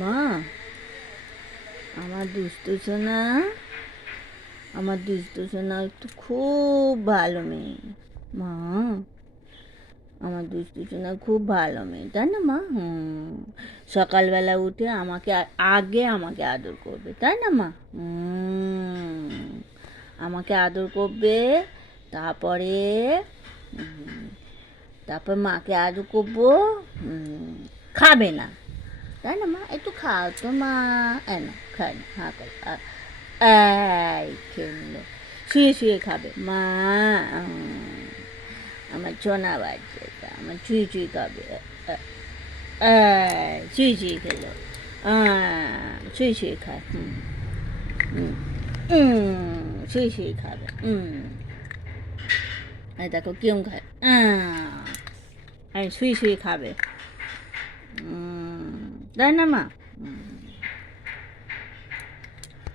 মা, আমার দুষ্টু সোনা, আমার দুষ্টু সোনা একটু খুব ভালো মেয়ে। মা, আমার দুষ্টু সোনা খুব ভালো মেয়ে, তাই না মা? সকালবেলা উঠে আগে আমাকে আদর করবে, তাই না মা? আমাকে আদর করবে, তারপরে তারপর মাকে আদর করবো। খাবে না, তাই না মা? একটু খাও তো মা। না, খায় না, হা করে এই খেয়ে নিল। শুয়ে শুয়ে খাবে মা। আমার সোনা বাচ্চাটা আমার চুই চুই খাবে। চুই চুই খেলো। শুয়ে শুয়ে খায়। শুয়ে শুয়ে খাবে। এই দেখো কেমন খায়। শুয়ে শুয়ে খাবে, তাই না মা?